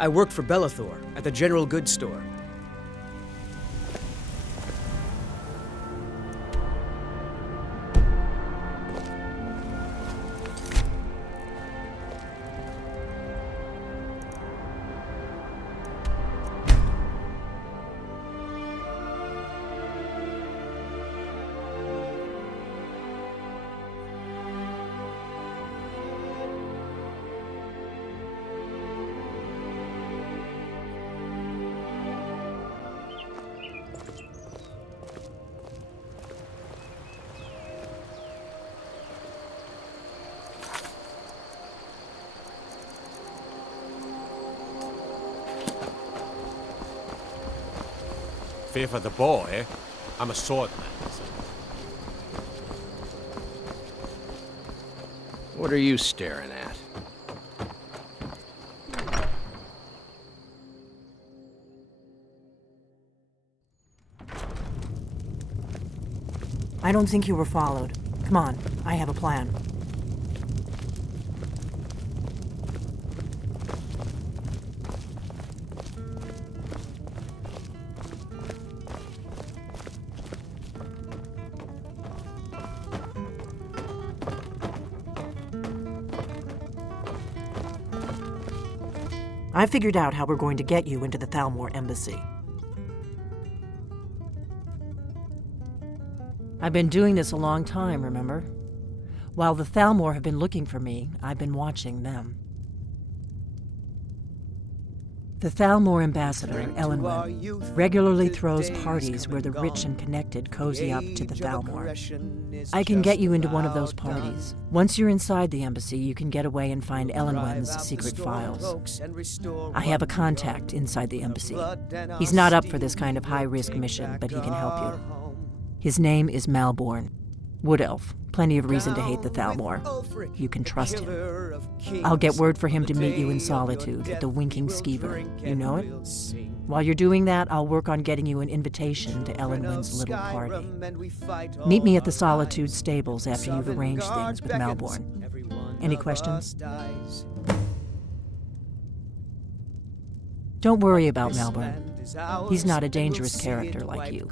I work for Bellathor at the General Goods Store. Fear for the boy? I'm a swordman. What are you staring at? I don't think you were followed. Come on, I have a plan. I figured out how we're going to get you into the Thalmor embassy. I've been doing this a long time, remember? While the Thalmor have been looking for me, I've been watching them. The Thalmor ambassador, Elenwen, regularly throws parties where the rich and connected cozy up to the Thalmor. I can get you into one of those parties. Once you're inside the embassy, you can get away and find Elenwen's secret files. I have a contact inside the embassy. He's not up for this kind of high-risk mission, but he can help you. His name is Malborn. Wood Elf. Plenty of reason to hate the Thalmor. You can trust him. I'll get word for him to meet you in Solitude at the Winking Skeever. You know it? While you're doing that, I'll work on getting you an invitation to Elenwen's little party. Meet me at the Solitude stables after you've arranged things with Malborn. Any questions? Don't worry about Malborn. He's not a dangerous character like you.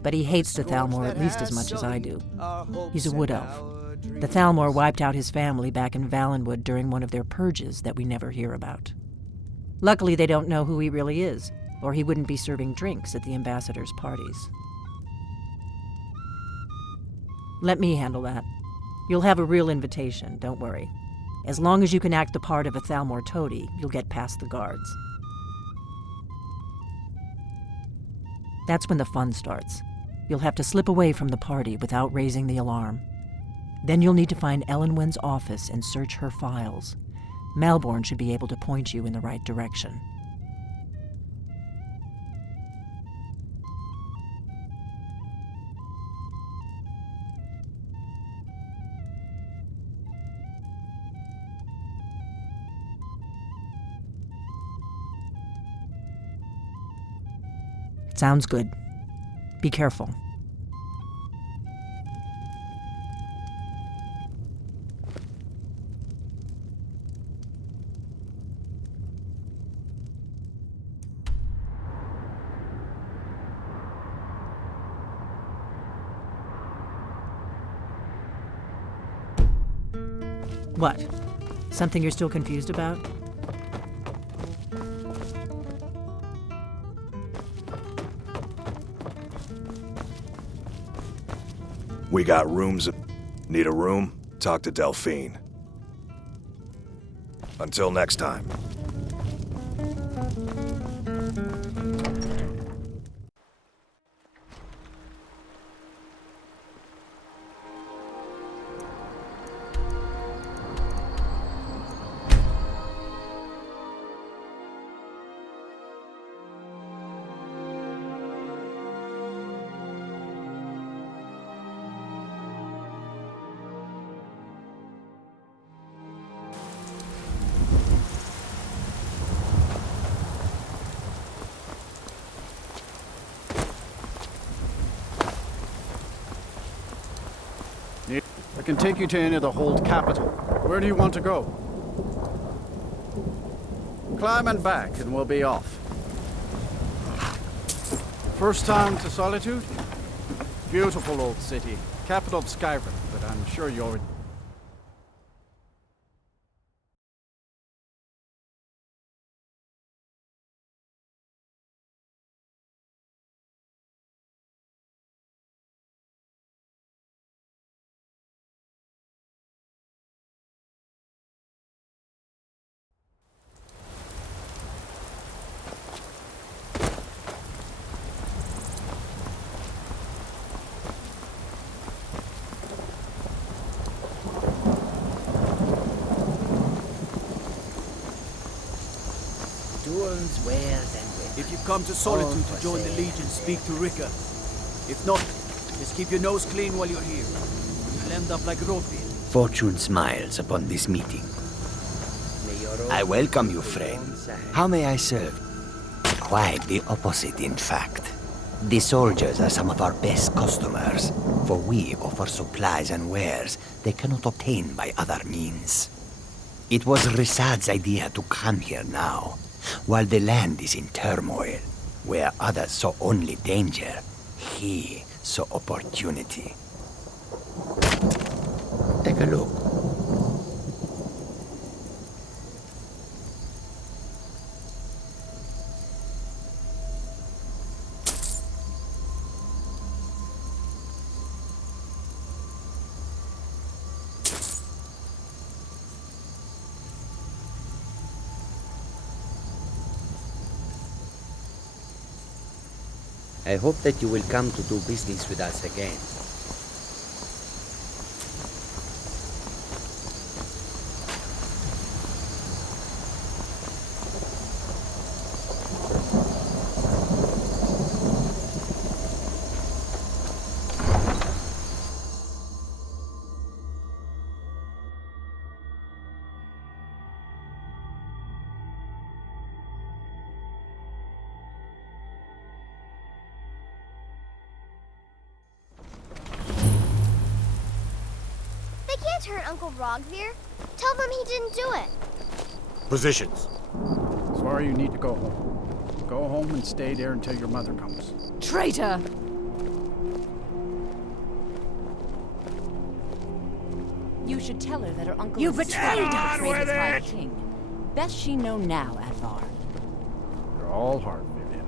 But he hates the Thalmor at least as much as I do. He's a wood elf. The Thalmor wiped out his family back in Valenwood during one of their purges that we never hear about. Luckily, they don't know who he really is, or he wouldn't be serving drinks at the ambassador's parties. Let me handle that. You'll have a real invitation, don't worry. As long as you can act the part of a Thalmor toady, you'll get past the guards. That's when the fun starts. You'll have to slip away from the party without raising the alarm. Then you'll need to find Elenwen's office and search her files. Malborn should be able to point you in the right direction. Sounds good. Be careful. What? Something you're still confused about? We got rooms. Need a room? Talk to Delphine. Until next time. I can take you to any of the Hold capital. Where do you want to go? Climb and back, and we'll be off. First time to Solitude? Beautiful old city. Capital of Skyrim, but I'm sure you already... If you come to Solitude to join the Legion, speak to Rika. If not, just keep your nose clean while you're here. You'll end up like Rodbeer. Fortune smiles upon this meeting. I welcome you, friend. How may I serve? Quite the opposite, in fact. The soldiers are some of our best customers, for we offer supplies and wares they cannot obtain by other means. It was Risad's idea to come here now, while the land is in turmoil. Where others saw only danger, he saw opportunity. Take a look. I hope that you will come to do business with us again. Turn Uncle Rogveer. Tell them he didn't do it. Positions. Swear you need to go home. Go home and stay there until your mother comes. Traitor! You should tell her that her uncle You is betrayed us! betrayed his High King. Best she know now, Advar. You're all hard, Vivian.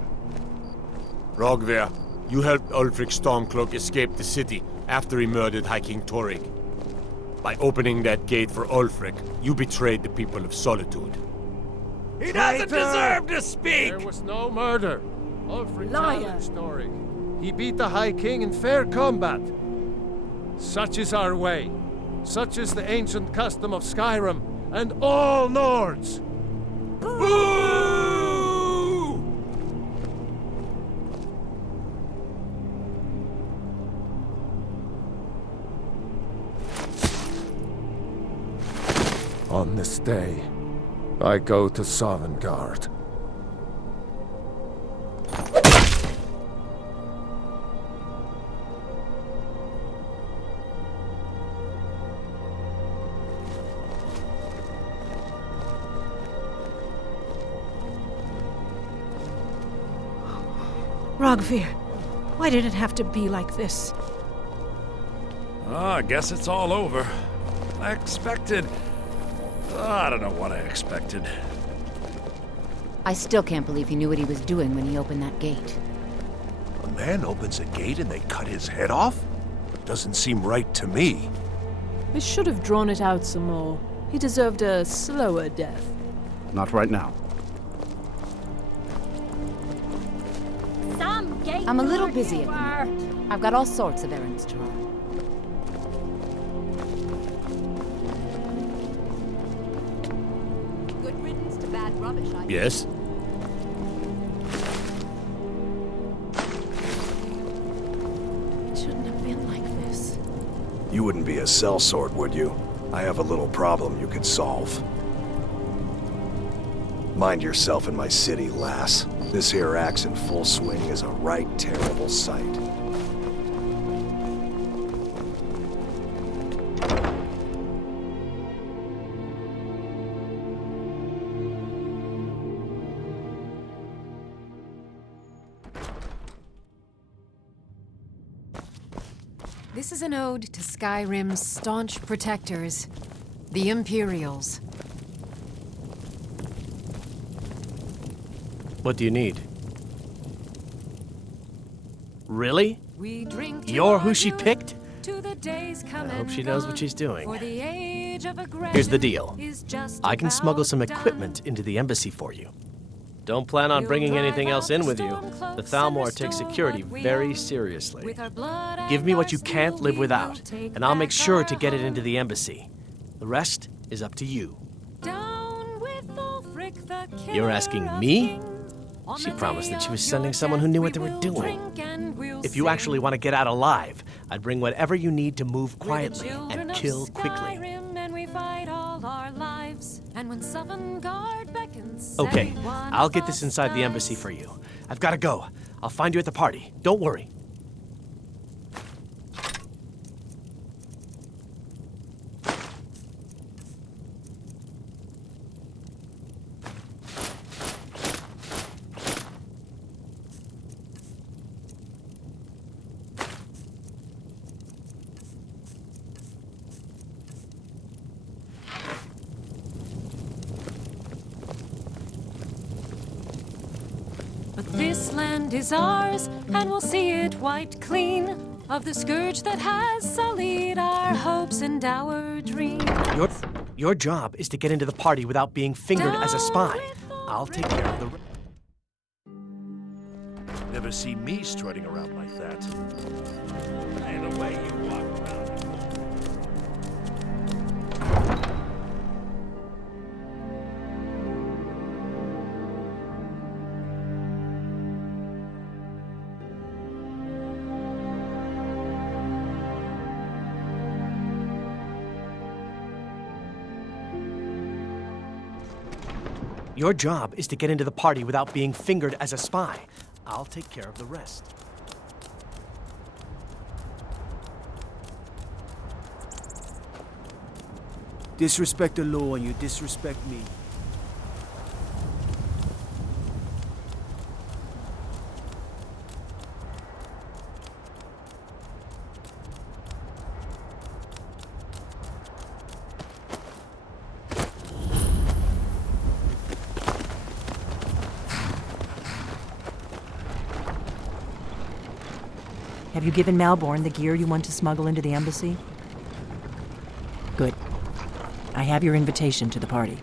Rogver, you helped Ulfric Stormcloak escape the city after he murdered High King Torrig. By opening that gate for Ulfric, you betrayed the people of Solitude. He doesn't deserve to speak! There was no murder. Ulfric Liar. challenged Torrig. He beat the High King in fair combat. Such is our way. Such is the ancient custom of Skyrim and all Nords. Boo! On this day, I go to Sovngarde. Rogveer, why did it have to be like this? I guess it's all over. I expected... I don't know what I expected. I still can't believe he knew what he was doing when he opened that gate. A man opens a gate and they cut his head off? Doesn't seem right to me. We should have drawn it out some more. He deserved a slower death. Not right now. I'm a little busy at the moment. I've got all sorts of errands to run. Good riddance to bad rubbish, I think. Yes? It shouldn't have been like this. You wouldn't be a sellsword, would you? I have a little problem you could solve. Mind yourself in my city, lass. This here axe in full swing is a right terrible sight. This is an ode to Skyrim's staunch protectors, the Imperials. What do you need? Really? We drink to You're who our she youth, picked? to the days come I hope and she knows gone, what she's doing. for the age of Here's the aggression deal. is just I can smuggle about some done. equipment into the embassy for you. Don't plan on bringing anything else in with you. The Thalmor takes security very seriously. Give me what you can't live without, and I'll make sure to get it into the embassy. The rest is up to you. You're asking me? She promised that she was sending someone who knew what they were doing. If you actually want to get out alive, I'd bring whatever you need to move quietly and kill quickly. Okay, I'll get this inside the embassy for you. I've got to go. I'll find you at the party. Don't worry. This land is ours, and we'll see it wiped clean of the scourge that has sullied our hopes and our dreams. Your job is to get into the party without being fingered as a spy. I'll take care of the rest. Never see me strutting around like that. And the way you walk around. Your job is to get into the party without being fingered as a spy. I'll take care of the rest. Disrespect the law and you disrespect me. Have you given Malborn the gear you want to smuggle into the embassy? Good. I have your invitation to the party.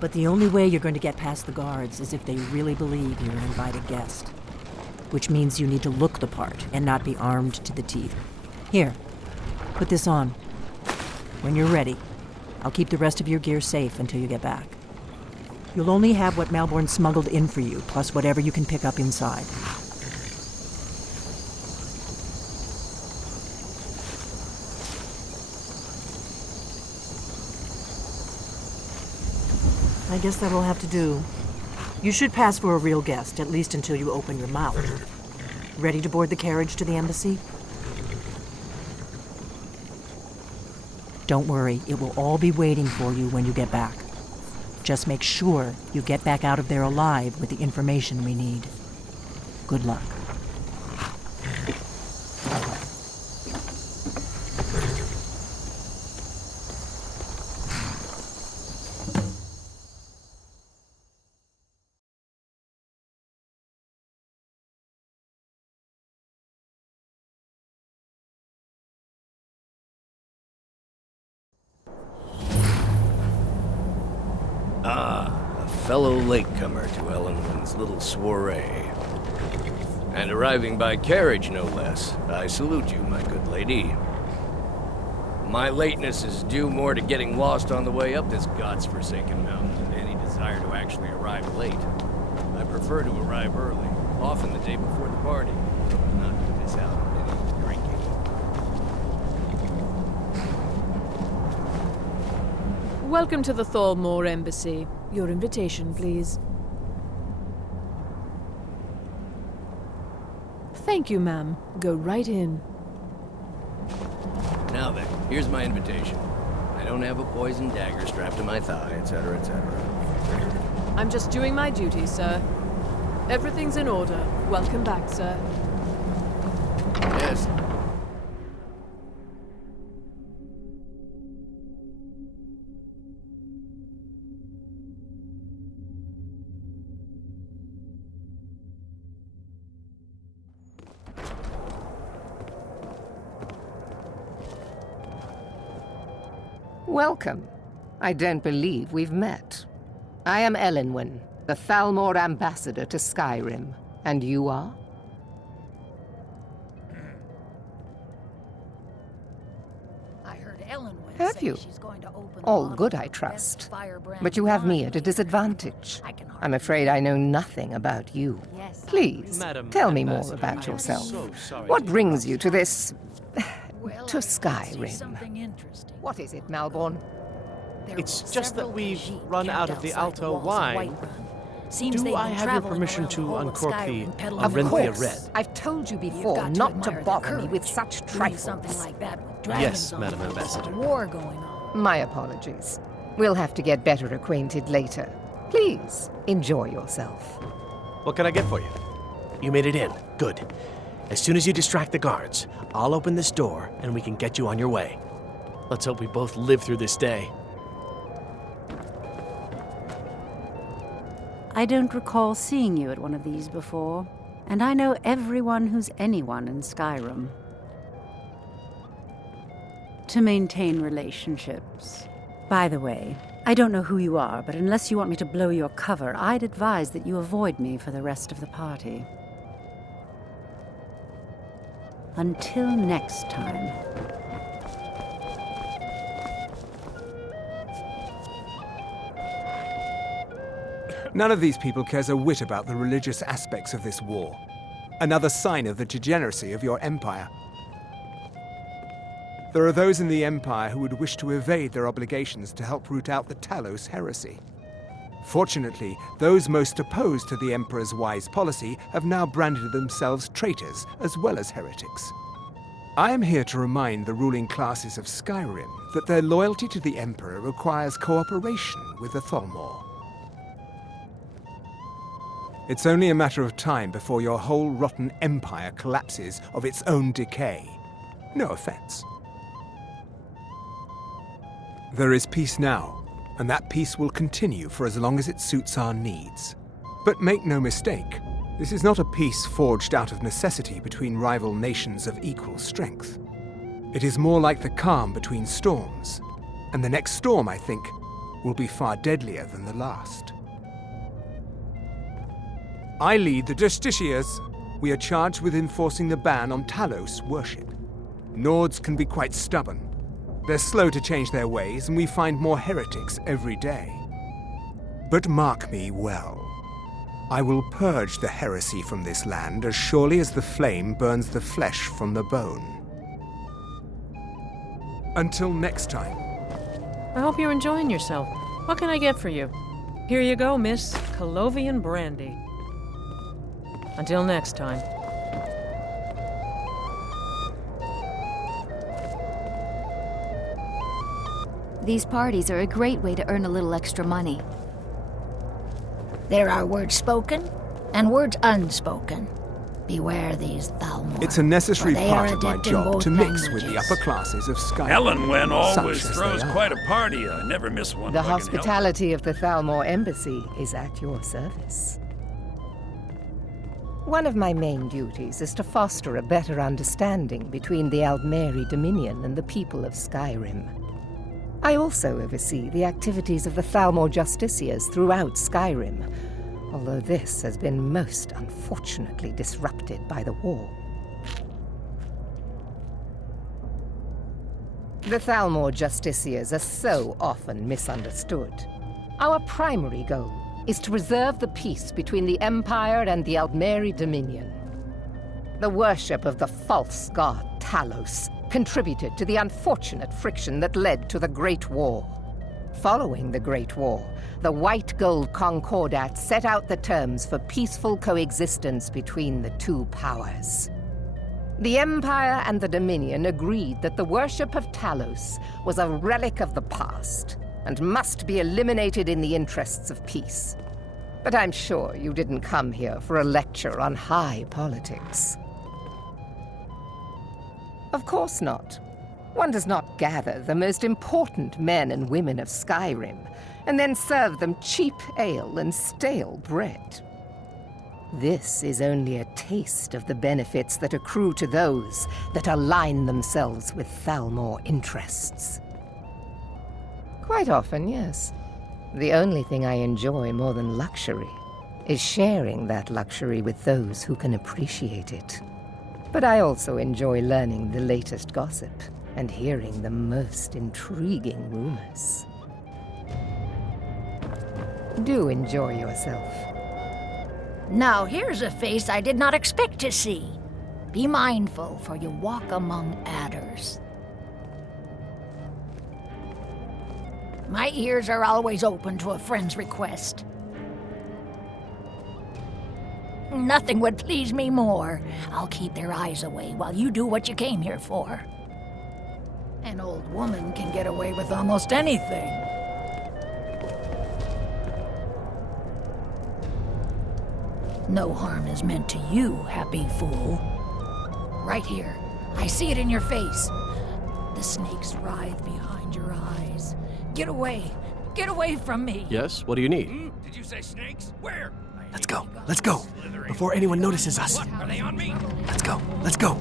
But the only way you're going to get past the guards is if they really believe you're an invited guest. Which means you need to look the part and not be armed to the teeth. Here, put this on. When you're ready, I'll keep the rest of your gear safe until you get back. You'll only have what Malborn smuggled in for you, plus whatever you can pick up inside. I guess that'll have to do. You should pass for a real guest, at least until you open your mouth. Ready to board the carriage to the embassy? Don't worry, it will all be waiting for you when you get back. Just make sure you get back out of there alive with the information we need. Good luck. A fellow latecomer to Ellenwood's little soiree. And arriving by carriage, no less. I salute you, my good lady. My lateness is due more to getting lost on the way up this god's-forsaken mountain than any desire to actually arrive late. I prefer to arrive early, often the day before the party, so as not to miss out on any of the drinking. Welcome to the Thalmor Embassy. Your invitation, please. Thank you, ma'am. Go right in. Now then, here's my invitation. I don't have a poisoned dagger strapped to my thigh, etc., etc. I'm just doing my duty, sir. Everything's in order. Welcome back, sir. Yes. Welcome. I don't believe we've met. I am Elenwen, the Thalmor ambassador to Skyrim. And you are? I heard Elenwen Have you? she's going to open All good, I trust. But you have me at a disadvantage. I'm afraid I know nothing about you. Please, tell me more about yourself. What brings you to this... to Skyrim? What is it, Malborn? It's just that we've run out of the Alto wine. Do I have your permission to uncork the Arinthia Red? I've told you before not to bother me with such trifles. Yes, Madam Ambassador. War going on. My apologies. We'll have to get better acquainted later. Please, enjoy yourself. What can I get for you? You made it in. Good. As soon as you distract the guards, I'll open this door and we can get you on your way. Let's hope we both live through this day. I don't recall seeing you at one of these before, and I know everyone who's anyone in Skyrim. To maintain relationships. By the way, I don't know who you are, but unless you want me to blow your cover, I'd advise that you avoid me for the rest of the party. Until next time. None of these people cares a whit about the religious aspects of this war. Another sign of the degeneracy of your empire. There are those in the Empire who would wish to evade their obligations to help root out the Talos heresy. Fortunately, those most opposed to the Emperor's wise policy have now branded themselves traitors as well as heretics. I am here to remind the ruling classes of Skyrim that their loyalty to the Emperor requires cooperation with the Thalmor. It's only a matter of time before your whole rotten empire collapses of its own decay. No offense. There is peace now, and that peace will continue for as long as it suits our needs. But make no mistake, this is not a peace forged out of necessity between rival nations of equal strength. It is more like the calm between storms, and the next storm, I think, will be far deadlier than the last. I lead the Justiciars. We are charged with enforcing the ban on Talos worship. Nords can be quite stubborn. They're slow to change their ways, and we find more heretics every day. But mark me well. I will purge the heresy from this land as surely as the flame burns the flesh from the bone. Until next time. I hope you're enjoying yourself. What can I get for you? Here you go, Miss Colovian Brandy. Until next time. These parties are a great way to earn a little extra money. There are words spoken and words unspoken. Beware these Thalmor. It's a necessary for they part are of my adept in job both to mix with languages. the upper classes of Skyrim. Elenwen always such as throws they are. quite a party. I never miss one. The if I can help it. hospitality of the Thalmor Embassy is at your service. One of my main duties is to foster a better understanding between the Aldmeri Dominion and the people of Skyrim. I also oversee the activities of the Thalmor Justiciars throughout Skyrim, although this has been most unfortunately disrupted by the war. The Thalmor Justiciars are so often misunderstood. Our primary goal is to preserve the peace between the Empire and the Aldmeri Dominion. The worship of the false god Talos contributed to the unfortunate friction that led to the Great War. Following the Great War, the White Gold Concordat set out the terms for peaceful coexistence between the two powers. The Empire and the Dominion agreed that the worship of Talos was a relic of the past and must be eliminated in the interests of peace. But I'm sure you didn't come here for a lecture on high politics. Of course not. One does not gather the most important men and women of Skyrim and then serve them cheap ale and stale bread. This is only a taste of the benefits that accrue to those that align themselves with Thalmor interests. Quite often, yes. The only thing I enjoy more than luxury is sharing that luxury with those who can appreciate it. But I also enjoy learning the latest gossip and hearing the most intriguing rumors. Do enjoy yourself. Now here's a face I did not expect to see. Be mindful, for you walk among adders. My ears are always open to a friend's request. Nothing would please me more. I'll keep their eyes away while you do what you came here for. An old woman can get away with almost anything. No harm is meant to you, happy fool. Right here. I see it in your face. The snakes writhe behind your eyes. Get away. Get away from me. Yes? What do you need? Did you say snakes? Where? Let's go. Let's go. Before anyone notices us. Are they on me? Let's go. Let's go.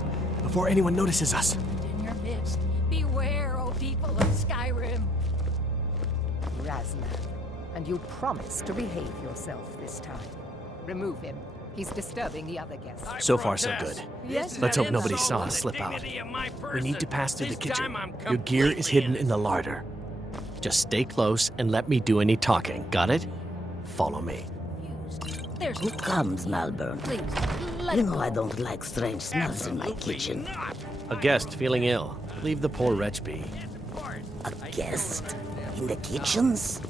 Before anyone notices us. In your midst, beware, O people of Skyrim. Razman, and you promise to behave yourself this time. Remove him. He's disturbing the other guests. So far, so good. Yes, Let's hope nobody saw us slip out. We need to pass through the kitchen. Your gear is hidden in the larder. Just stay close and let me do any talking. Got it? Follow me. Who comes, Malburn? Please, You know I don't like strange smells in my kitchen. A guest feeling ill. Leave the poor wretch be. A guest? In the kitchens?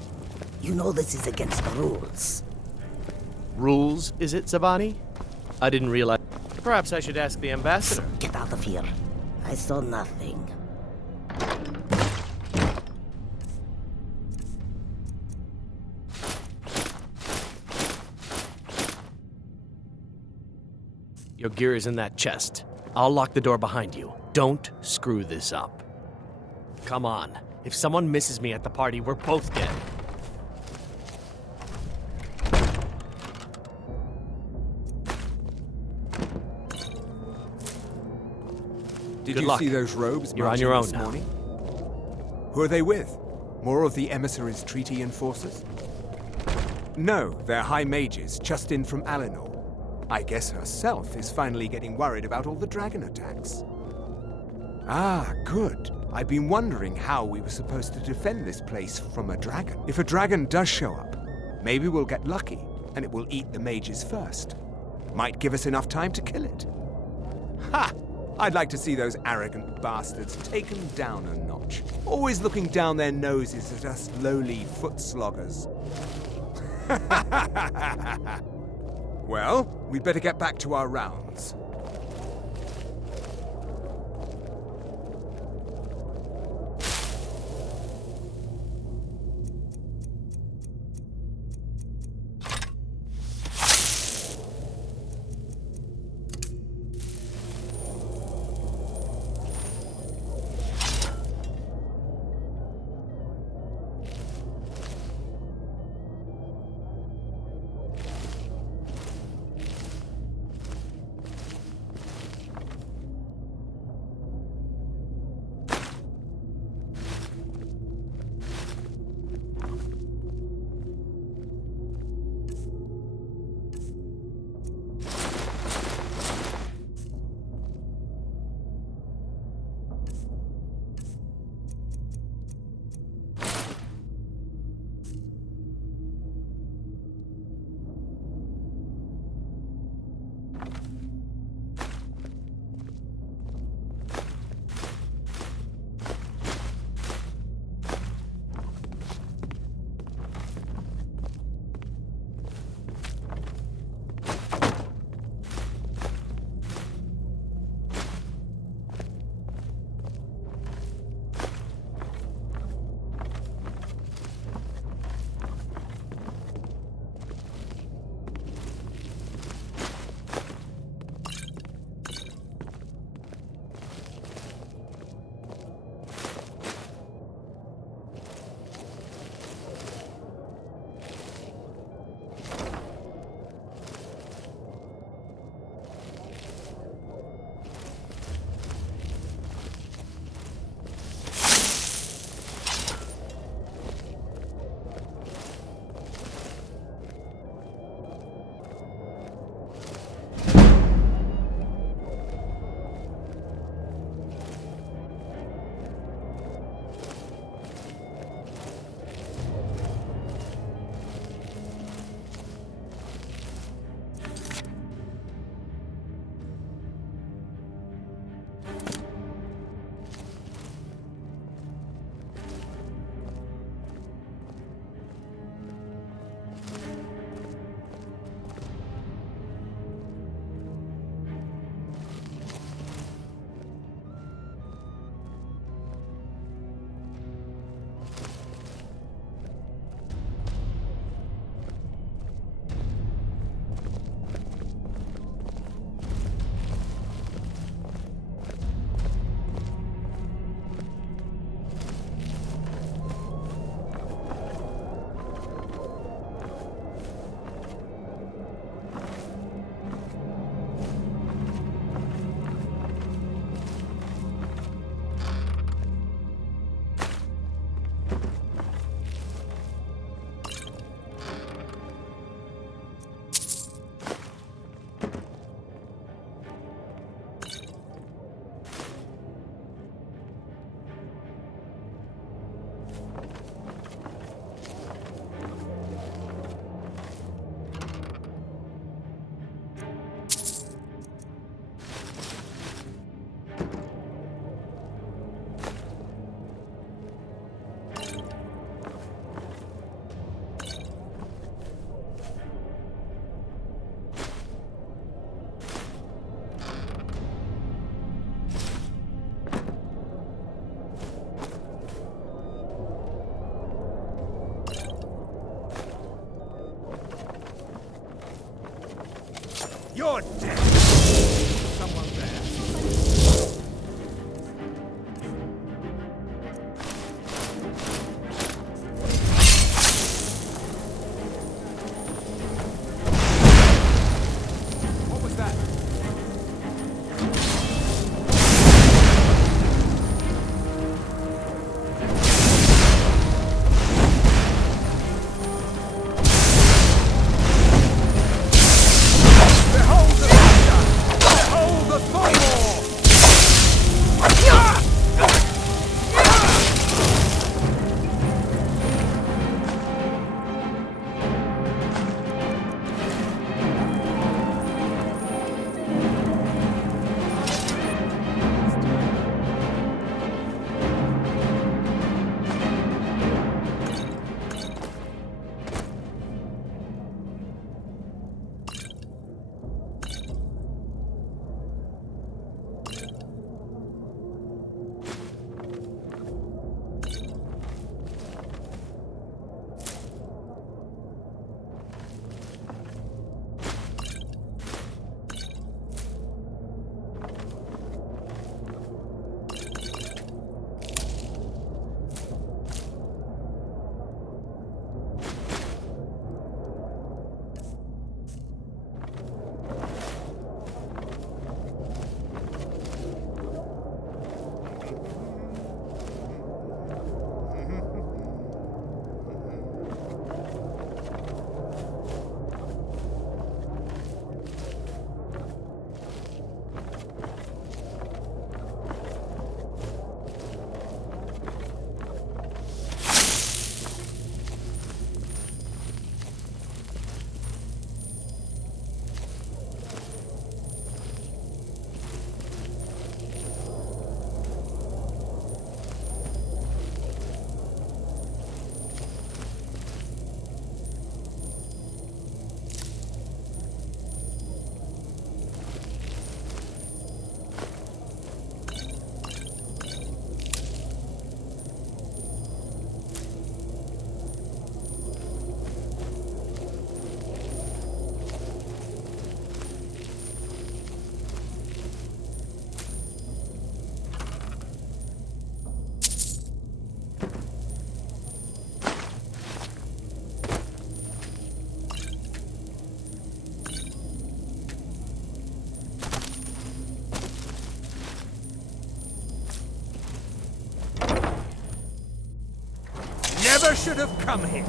You know this is against the rules. Rules, is it, Zabani? I didn't realize. Perhaps I should ask the ambassador. Get out of here. I saw nothing. Your gear is in that chest. I'll lock the door behind you. Don't screw this up. Come on. If someone misses me at the party, we're both dead. Did Good you luck. see those robes You're on marching your own this now. morning? Who are they with? More of the emissaries' treaty enforcers? No, they're high mages just in from Alinor. I guess herself is finally getting worried about all the dragon attacks. Ah, good. I've been wondering how we were supposed to defend this place from a dragon. If a dragon does show up, maybe we'll get lucky and it will eat the mages first. Might give us enough time to kill it. Ha! I'd like to see those arrogant bastards taken down a notch. Always looking down their noses at us lowly foot sloggers. Well, we'd better get back to our rounds. You're dead. Someone there. What was that? Behold the Thunder! Behold the Thormore! Never should have come here.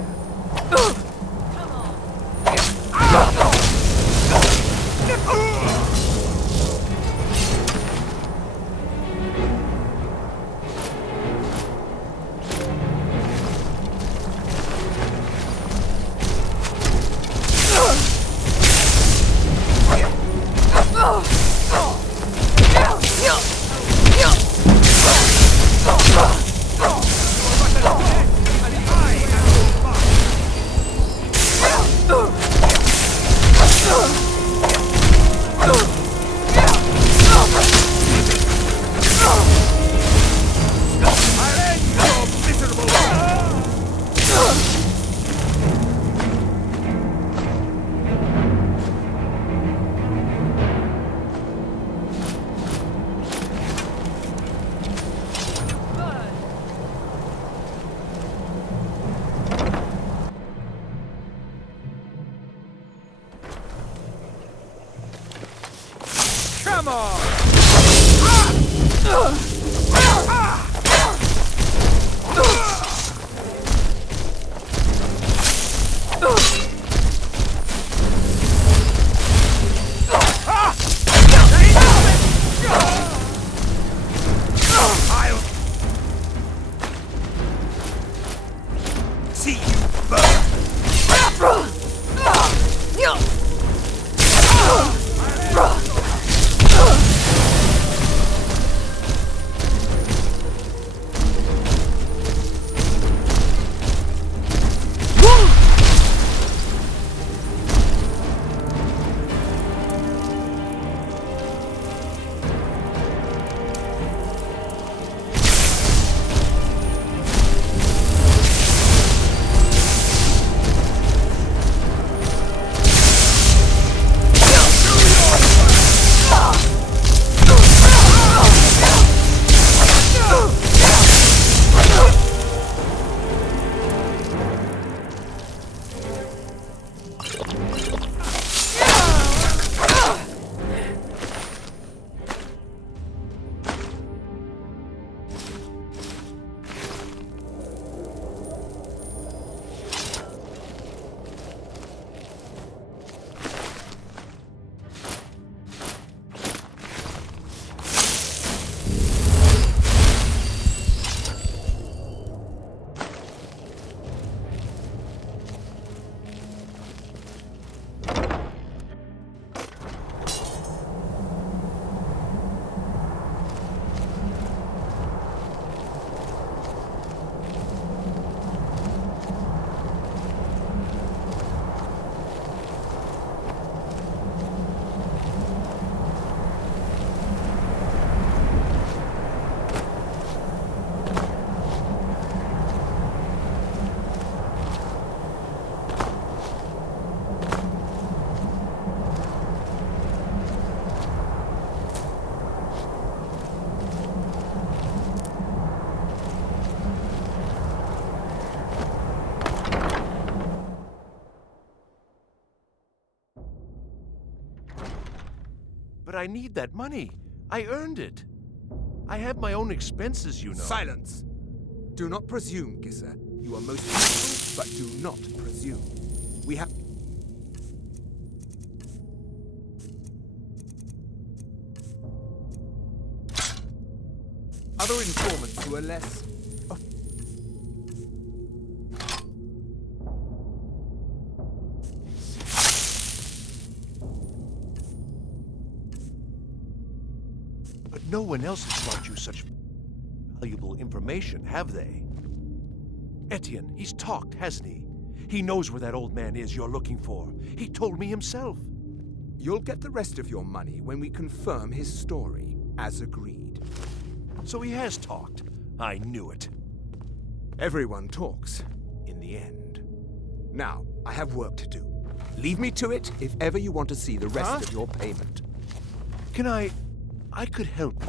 Come on! See you burn! I need that money. I earned it. I have my own expenses, you know. Silence! Do not presume, Gisser. You are most useful, but do not presume. We have... other informants who are less... But no one else has brought you such valuable information, have they? Etienne, he's talked, hasn't he? He knows where that old man is you're looking for. He told me himself. You'll get the rest of your money when we confirm his story, as agreed. So he has talked. I knew it. Everyone talks, in the end. Now, I have work to do. Leave me to it if ever you want to see the rest of your payment. Can I could help you.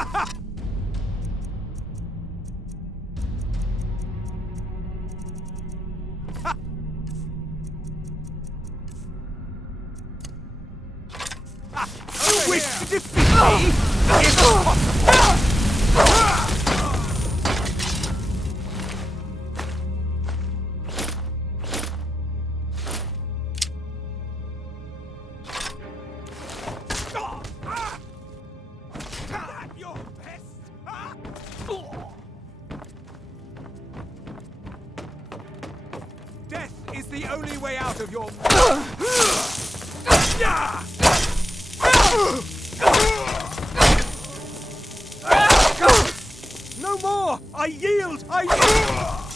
You wish to defeat me? Death is the only way out of your... No more! I yield! I yield!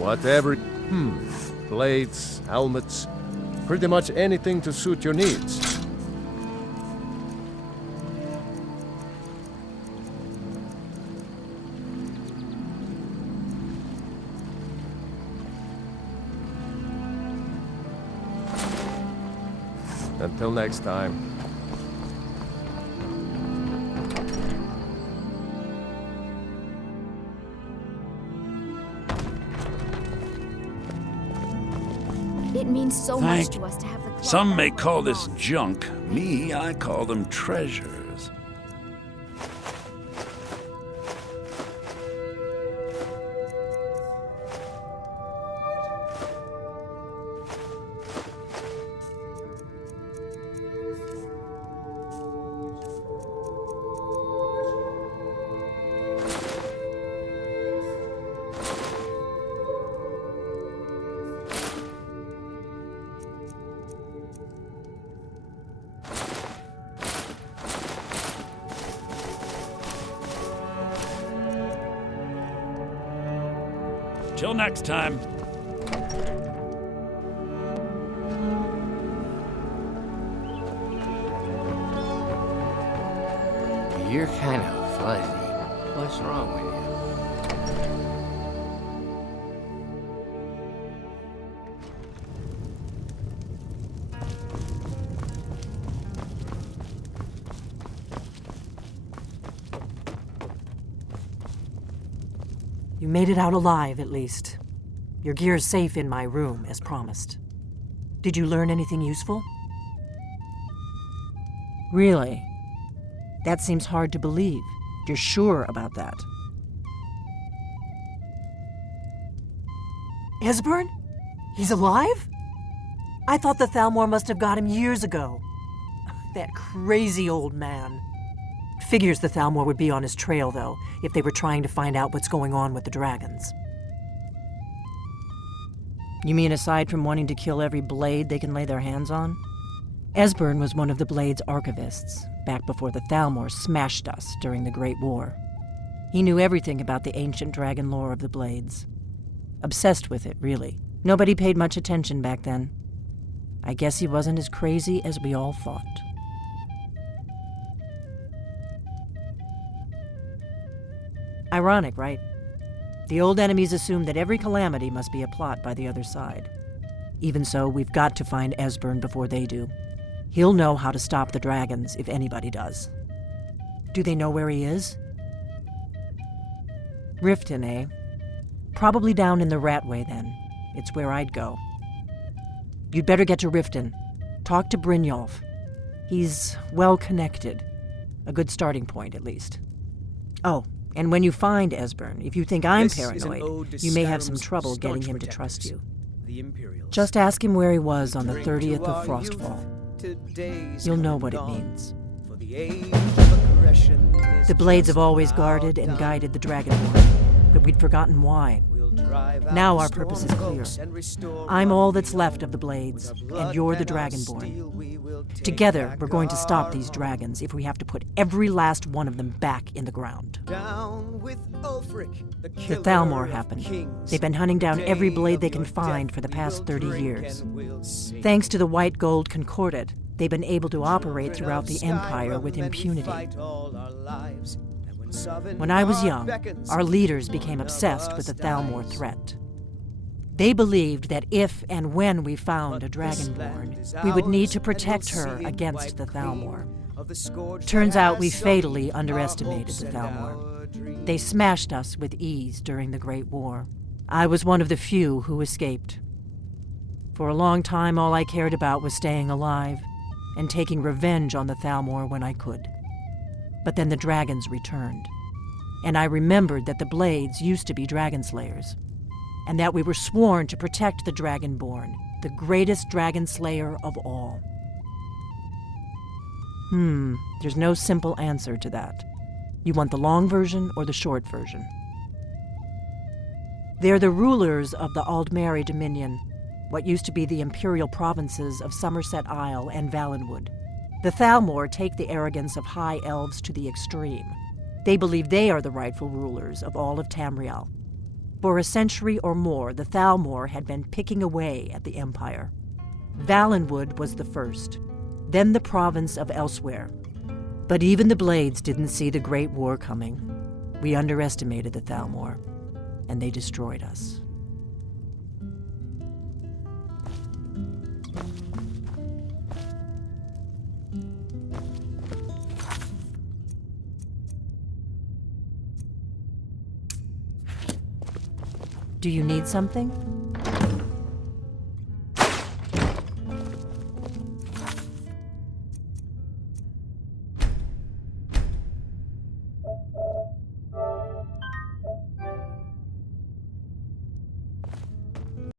Whatever. Blades, helmets, pretty much anything to suit your needs. Until next time. It means so much to us to have the clock. Some may call this junk. Me, I call them treasures. Till next time. You're kind of fuzzy. What's wrong with you? You made it out alive, at least. Your gear's safe in my room, as promised. Did you learn anything useful? Really? That seems hard to believe. You're sure about that? Esbern? He's alive? I thought the Thalmor must have got him years ago. That crazy old man. Figures the Thalmor would be on his trail, though, if they were trying to find out what's going on with the dragons. You mean aside from wanting to kill every blade they can lay their hands on? Esbern was one of the Blade's archivists, back before the Thalmor smashed us during the Great War. He knew everything about the ancient dragon lore of the Blades. Obsessed with it, really. Nobody paid much attention back then. I guess he wasn't as crazy as we all thought. Ironic, right? The old enemies assumed that every calamity must be a plot by the other side. Even so, we've got to find Esbern before they do. He'll know how to stop the dragons, if anybody does. Do they know where he is? Riften, eh? Probably down in the Ratway, then. It's where I'd go. You'd better get to Riften. Talk to Brynjolf. He's well-connected. A good starting point, at least. Oh, and when you find Esbern, if you think I'm paranoid, you may have some trouble getting him to trust you. Just ask him where he was on the 30th of Frostfall. You'll know what it means. The Blades have always guarded and guided the Dragonborn, but we'd forgotten why. Now our purpose is clear. I'm all that's left of the Blades, and you're the Dragonborn. Together, we're going to stop these dragons if we have to put every last one of them back in the ground. The Thalmor happened. They've been hunting down every blade they can find for the past 30 years. Thanks to the White Gold Concordat, they've been able to operate throughout the Empire with impunity. When I was young, our leaders became obsessed with the Thalmor threat. They believed that if and when we found a Dragonborn, we would need to protect her against the Thalmor. Turns out we fatally underestimated the Thalmor. They smashed us with ease during the Great War. I was one of the few who escaped. For a long time, all I cared about was staying alive and taking revenge on the Thalmor when I could. But then the dragons returned, and I remembered that the Blades used to be dragon slayers, and that we were sworn to protect the Dragonborn, the greatest dragon slayer of all. There's no simple answer to that. You want the long version or the short version? They're the rulers of the Aldmeri Dominion, what used to be the imperial provinces of Somerset Isle and Valenwood. The Thalmor take the arrogance of high elves to the extreme. They believe they are the rightful rulers of all of Tamriel. For a century or more, the Thalmor had been picking away at the Empire. Valenwood was the first, then the province of Elsewhere. But even the Blades didn't see the Great War coming. We underestimated the Thalmor, and they destroyed us. Do you need something?